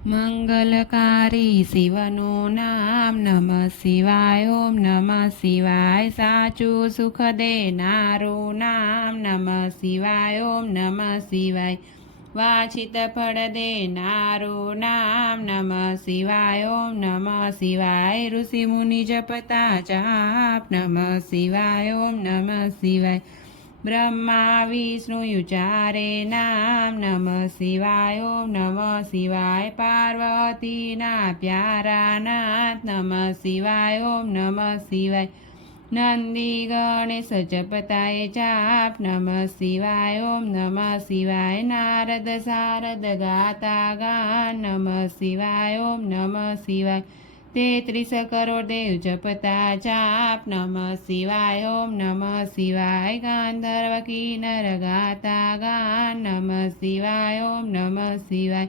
મંગલકારી શિવનું નામ નમઃ શિવાય ઓમ નમઃ શિવાય સાચું સુખ દેનારું નામ નમઃ શિવાય ઓમ નમઃ શિવાય વાચિત ફળ દેનારું નામ નમઃ શિવાય ઓમ નમઃ શિવાય ઋષિ મુનિ જપતા જાપ નમઃ શિવાય ઓમ નમઃ શિવાય બ્રહ્મા, વિષ્ણુ યુચારે નામ, નમઃ શિવાય, ઓમ નમઃ શિવાય, પાર્વતીના પ્યારા નાથ, નમઃ શિવાય, ઓમ નમઃ શિવાય. નંદી, ગણેશ જપતાય જાપ, નમઃ શિવાય, ઓમ નમઃ શિવાય. નારદ શારદ ગાતા, ગાન, નમઃ શિવાય, ઓમ નમઃ શિવાય. તેત્રીસ કરોડ દેવ જપતા જાપ, નમ શિવાય, ઓમ નમઃ શિવાય, ગાંધર્વ કિનર ગાતા ગાન, નમઃ શિવાય, ઓમ નમઃ શિવાય.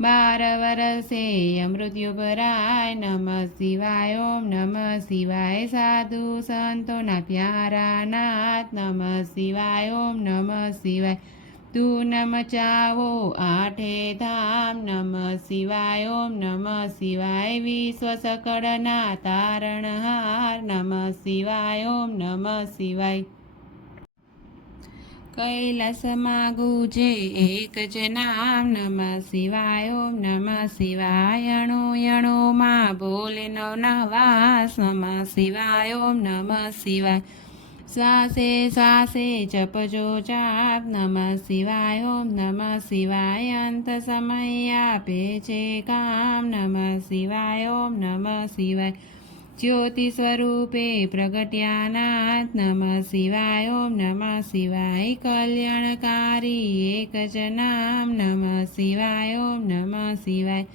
બાર વરસે અમૃત્યુ નમ નમઃ શિવાય, ઓમ નમઃ શિવાય. સાધુ સંતોના પ્યારા નાથ, નમઃ શિવાય, ઓમ નમઃ શિવાય. તું નમ આઠે ધામ નમ શિવાય, ઓમ નમ શિવાય, વિશ્વ સકળના તારણહાર નમ શિવાય, ઓમ નમ શિવાય. કૈલાસમાં ગુજે એક જ નામ, નમઃ શિવાય, ઓમ નમઃ શિવાય યણો માં બોલે નવ નવાસ નમ શિવાય, ઓમ નમઃ શિવાય. શ્વાસે શ્વાસે જપજો જાપ નમઃ શિવાય ઓમ નમઃ શિવાય અંત સમય આપે છે કામ નમઃ શિવાય ઓમ નમઃ શિવાય જ્યોતિ સ્વરૂપે પ્રગટ્યાનાથ નમઃ શિવાય ઓમ નમઃ શિવાય કલ્યાણકારી એક જ નામ નમઃ શિવાય ઓમ નમઃ શિવાય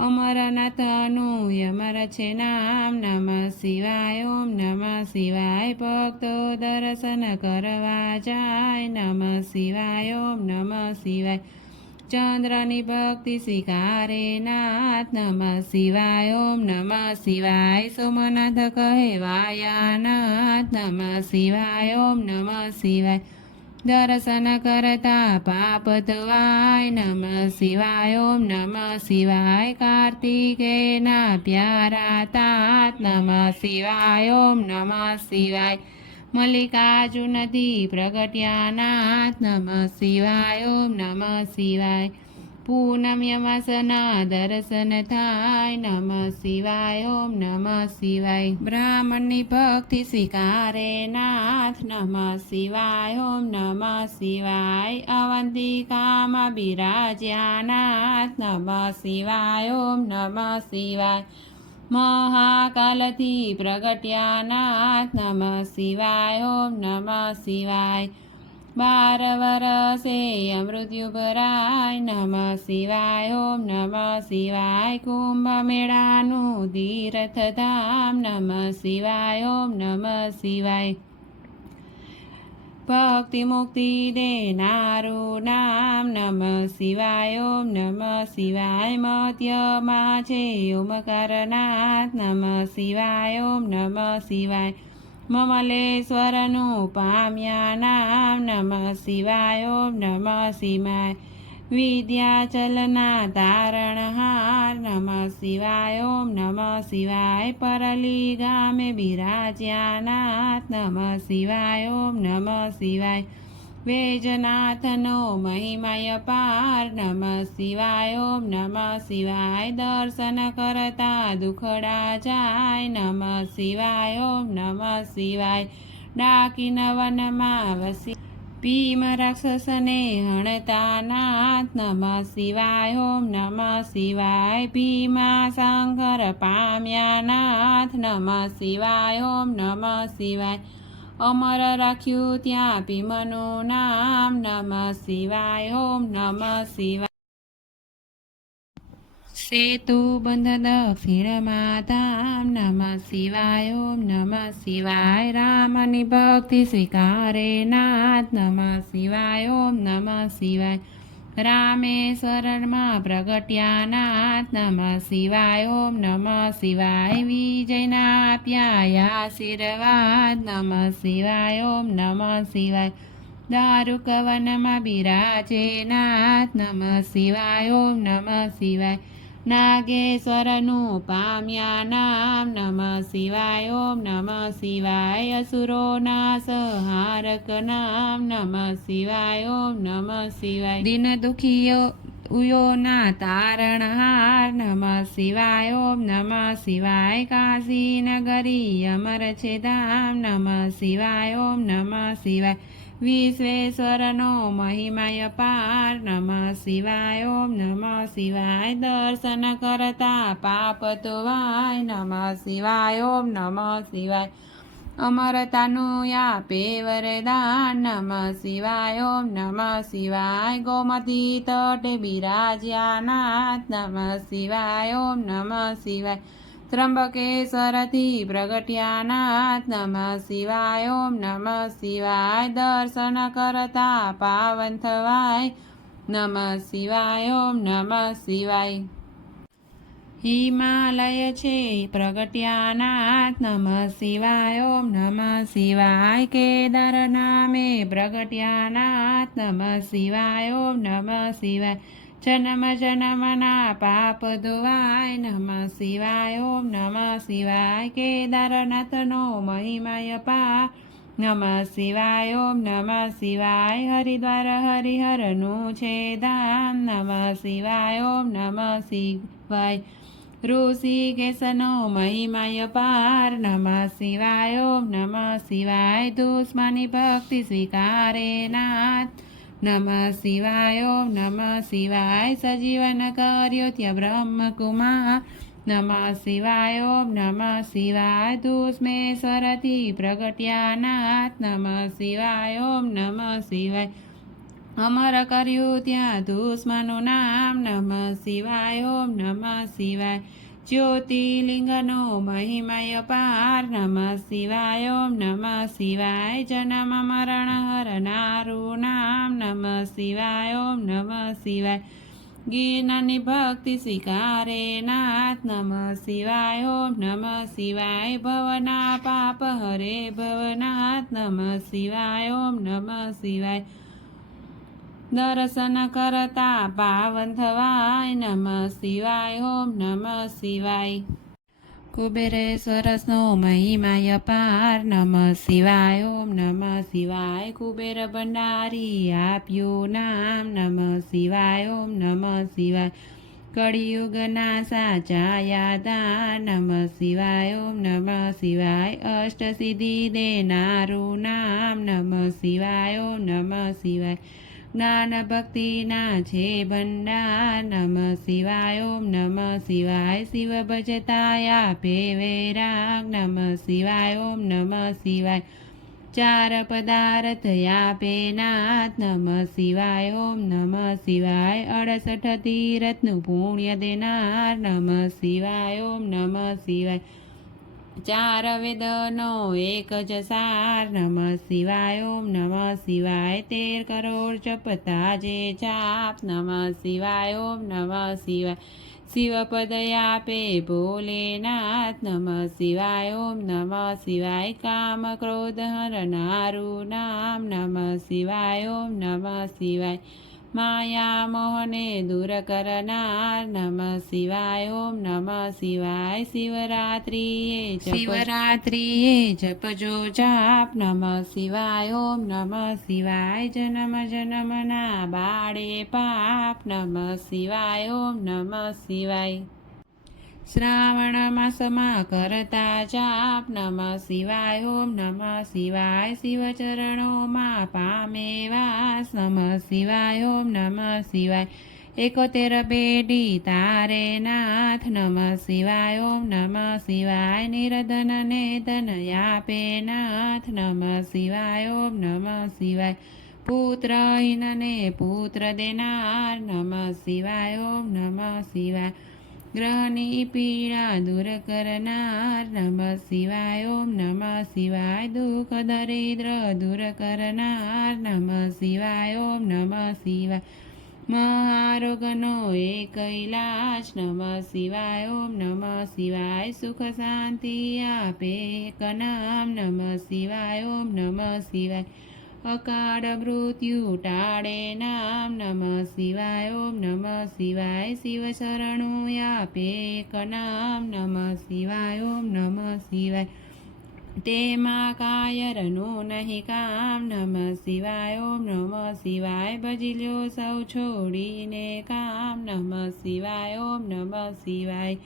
અમરનાથનું અમારા છે નામ નમઃ શિવાય ઓમ નમઃ શિવાય, ભક્તો દર્શન કરવા જાય. નમઃ શિવાય ઓમ નમઃ શિવાય. ચંદ્રની ભક્તિ સ્વીકારે નાથ નમઃ શિવાય ઓમ નમઃ શિવાય. સોમનાથ કહેવાયા નાથ નમઃ શિવાય ઓમ નમઃ શિવાય. દર્શન કરતા પાપ ધવાય નમઃ શિવાય ઓમ નમ શિવાય કાર્તિકેના પ્યારા તાત નમ શિવાય ઓમ નમ શિવાય મલ્લિકાર્જુનથી પ્રગટ્યાનાથ નમ શિવાય ઓમ નમ શિવાય પૂનમ યમાસના દર્શન થાય નમઃ શિવાય ઓમ નમઃ શિવાય બ્રાહ્મણની ભક્તિ સ્વીકારે નાથ નમઃ શિવાય ઓમ નમઃ શિવાય અવંતિકામાં બિરાજ્યા નાથ નમઃ શિવાય ઓમ નમઃ શિવાય મહાકાલથી પ્રગટ્યા નાથ નમઃ શિવાય ઓમ નમઃ શિવાય બાર વરસે મૃત્યુ ભરાય નમઃ શિવાય, ઓમ નમઃ શિવાય, કુંભ મેળાનું તીર્થ ધામ નમઃ શિવાય, ઓમ નમઃ શિવાય. ભક્તિ મુક્તિ દેનારું નામ, નમઃ શિવાય, ઓમ નમઃ શિવાય, મધ્યમાં છે ઓમકારનાથ નમઃ શિવાય, ઓમ નમઃ શિવાય. મમલેશ્વરનું પામ્યા નામ નમઃ શિવાય ઓમ નમઃ શિવાય વિદ્યાચલના તારણહાર નમઃ શિવાય નમઃ શિવાય પરલી ગામે બિરાજ્યા નાથ નમઃ શિવાય નમઃ શિવાય વેજનાથનો મહિમય પાર, નમઃ શિવાય, ઓમ નમઃ શિવાય, દર્શન કરતા દુખડા જાય, નમઃ શિવાય, ઓમ નમઃ શિવાય, ડાકીન વનમાં વસી. ભીમ રાક્ષસને હણતા નાથ, નમઃ શિવાય, ઓમ નમઃ શિવાય, ભીમા શંકર પામ્યા નાથ, નમઃ શિવાય, ઓમ નમઃ શિવાય. અમર રાખ્યું ત્યાં ભીમનું નામ, નમઃ શિવાય, ઓમ નમઃ શિવાય. સેતુ બંધ દક્ષિણમાં ધામ નમઃ શિવાય, ઓમ નમઃ શિવાય. રામની ભક્તિ સ્વીકારે નાથ, નમઃ શિવાય, ઓમ નમઃ શિવાય. રામેશ્વરમાં પ્રગટ્યા નાથ નમઃ શિવાય ઓમ નમઃ શિવાય વિજયના આપ્યા આશીર્વાદ નમઃ શિવાય ઓમ નમઃ શિવાય દારૂકવનમાં બિરાજે નાથ નમઃ શિવાય ઓમ નમઃ શિવાય નાગેશ્વરનું પામ્યા નામ નમ શિવાય ઓમ નમ શિવાય અસુરોના સહારક નામ નમ શિવાય ઓમ નમ શિવાય દિન દુખીઓ ઉયોના તારણહાર નમ શિવાય ઓમ નમ શિવાય કાશી નગરી અમર છે ધામ નમ શિવાય ઓમ નમ શિવાય વિશ્વેશ્વરનો મહિમાય પાર નમઃ શિવાય ઓમ નમઃ શિવાય દર્શન કરતા પાપ તો વાય નમઃ શિવાય ઓમ નમઃ શિવાય અમરતાનું આપે વરદાન નમઃ શિવાય ઓમ નમઃ શિવાય ગોમતી તટે બિરાજ્યા નાથ નમઃ શિવાય ઓમ નમઃ શિવાય ત્રંબકેશ્વરથી પ્રગટ્યા નાથ નમઃ શિવાય ઓમ નમઃ શિવાય દર્શન કરતા પાવન થવાય નમઃ શિવાય ઓમ નમઃ શિવાય હિમાલય છે પ્રગટ્યાનાથ નમઃ શિવાય ઓમ નમઃ શિવાય કેદાર નામે પ્રગટ્યાનાથ નમઃ શિવાય ઓમ નમઃ શિવાય જન્મ જન્મના પાપ ધોવાય. નમઃ શિવાય, ઓમ નમઃ શિવાય. કેદારનાથનો મહિમય પા. નમઃ શિવાય, ઓમ નમઃ શિવાય. હરિદ્વાર હરિહરનું છે ધામ નમઃ શિવાય, ઓમ નમઃ શિવાય. ઋષિકેશનો મહિમાય પાર. નમઃ શિવાય, ઓમ નમઃ શિવાય. દુશ્મની ભક્તિ સ્વીકારે નાથ. નમઃ શિવાય ઓમ નમઃ શિવાય સજીવન કર્યો ત્યાં બ્રહ્મકુમાર નમઃ શિવાય ઓમ નમઃ શિવાય દુષ્મેશ્વરથી પ્રગટ્યા નાથ નમઃ શિવાય ઓમ નમઃ શિવાય અમર કર્યું ત્યાં દુશ્મનું નામ નમઃ શિવાય ઓમ નમઃ શિવાય જ્યોતિર્લિંગનો મહિમય પાર નમઃ શિવાય ઓમ નમઃ શિવાય જન્મ મરણ હરનારું નામ નમઃ શિવાય ઓમ નમઃ શિવાય ગીરની ભક્તિ સ્વીકારે નાથ નમઃ શિવાય ઓમ નમઃ શિવાય ભવના પાપ હરે ભવનાથ નમઃ શિવાય ઓમ નમઃ શિવાય દર્શન કરતા પાવન થવાય, નમઃ શિવાય, ઓમ નમઃ શિવાય. કુબેરેશ્વરસનો મહિમાય પાર, નમઃ શિવાય, ઓમ નમ શિવાય. કુબેર ભંડારી આપ્યું નામ, નમઃ શિવાય, ઓમ નમઃ શિવાય. કળિયુગના સાચા યાદા નમઃ શિવાય, ઓમ નમઃ શિવાય. અષ્ટસિદ્ધિ દેનારું નામ, નમઃ શિવાય, ઓમ નમઃ શિવાય. જ્ઞાન ભક્તિના છે ભંડાર, નમઃ શિવાય, ઓમ નમઃ શિવાય, શિવ ભજતાયા આપે વૈરાગ, નમઃ શિવાય, ઓમ નમઃ શિવાય. ચાર પદાર્થ આપે નાથ, નમ શિવાય, ઓમ નમઃ શિવાય. અડસઠ તીરથનું પુણ્ય દેનાર, નમઃ શિવાય, ઓમ નમ શિવાય. ચાર વેદનો, એક જ સાર, નમ શિવાય, ઓમ નમ શિવાય, તેર કરોડ જપતા જે જાપ, નમ શિવાય, ઓમ નમ શિવાય. શિવપદ આપે ભોલેનાથ નમ શિવાય, ઓમ નમ શિવાય. કામ ક્રોધ હરનારું નામ, નમ શિવાય, ઓમ નમ શિવાય. માયા મોહને દૂર કરનાર નમ શિવાય, ઓમ નમ શિવાય. શિવરાત્રિએ શિવરાત્રિએ જપજો જાપ. નમ શિવાય, ઓમ નમ શિવાય. જનમ જનમના બાળે પાપ. નમ શિવાય, ઓમ નમ શિવાય. શ્રાવણ માસમાં કરતા જાપ, નમઃ શિવાય, ઓમ નમઃ શિવાય, શિવ ચરણોમાં પામે વાસ, નમઃ શિવાય, ઓમ નમઃ શિવાય. એકોતેર પેઢી તારે નાથ, નમઃ શિવાય, ઓમ નમઃ શિવાય. નિરધન ને ધન આપે નાથ, નમઃ શિવાય, ઓમ નમઃ શિવાય. પુત્ર ને પુત્ર દેનાર, નમઃ શિવાય, ઓમ નમઃ શિવાય. ગ્રહની પીડા દૂર કરનાર નમઃ શિવાય ઓમ નમઃ શિવાય દુઃખ દરિદ્ર દૂર કરનાર નમઃ શિવાય ઓમ નમઃ શિવાય મહારોગનો એક ઇલાજ નમઃ શિવાય ઓમ નમઃ શિવાય સુખ શાંતિ આપે એક નામ નમઃ શિવાય ઓમ નમઃ શિવાય અકાળ મૃત્યુ ટાળે નામ નમ શિવાય, ઓમ નમ શિવાય. શિવ શરણો આપે એક નામ નમ શિવાય, ઓમ નમ શિવાય. તેમાં કાયરનું નહીં, કામ નમ શિવાય, ઓમ નમ શિવાય. ભજી લ્યો સૌ છોડીને કામ નમ શિવાય, ઓમ નમ શિવાય.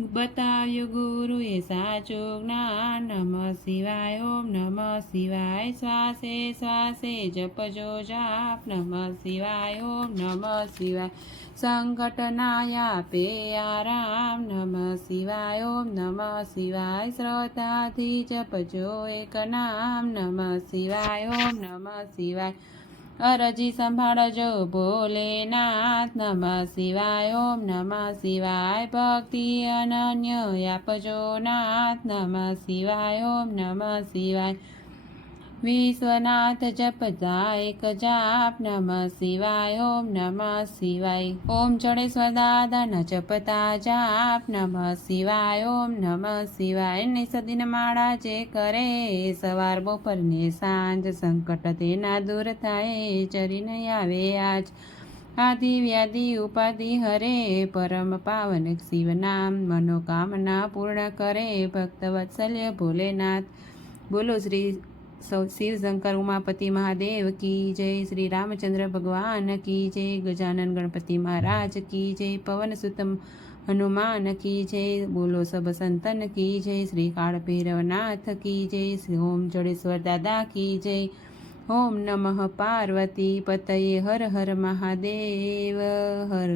બતાવ્યું ગુરુએ સાચો જ્ઞાન, નમ શિવાય, ઓમ નમ શિવાય, શ્વાસે શ્વાસે જપજો જાપ, નમ શિવાય, ઓમ નમ શિવાય. સંકટ નાયા પે આરામ, નમ શિવાય, ઓમ નમ શિવાય. શ્રદ્ધાથી જપજો એક નામ, નમ શિવાય, ઓમ નમ શિવાય. અરજી સંભાળજો. ભોલેનાથ નમ શિવાય, ઓમ નમ શિવાય. ભક્તિ અનન્ય આપજો. નાથ નમ શિવાય, ઓમ નમ શિવાય. વિશ્વનાથ જપતા એક જાપ નમ શિવાય, ઓમ નમ શિવાય. ઓમ ચડેશ્વર દાદાના જપતા જાપ નમ શિવાય, ઓમ નમ શિવાય. ને સદીન માળા જે કરે સવાર બપોર ને સાંજ સંકટ તેના દૂર થાય, ચરીને આવે આજ. આદિ વ્યાધિ ઉપાધિ હરે, પરમ પાવન શિવ નામ મનોકામના પૂર્ણ કરે. ભક્ત વત્સલ્ય ભોલેનાથ, બોલો શ્રી સૌ શિવ શંકર ઉમાપતિ મહાદેવ કી જય શ્રી રામચંદ્ર ભગવાન કી જય ગજાનન ગણપતિ મહારાજ કી જય પવન સુતમ હનુમાન કી જય બોલો સબ સંતન કી જય શ્રી કાળ ભૈરવનાથ કી જય ઓમ જડેશ્વર દાદા કી જય ઓમ નમઃ પાર્વતી પતયે હર હર મહાદેવ હર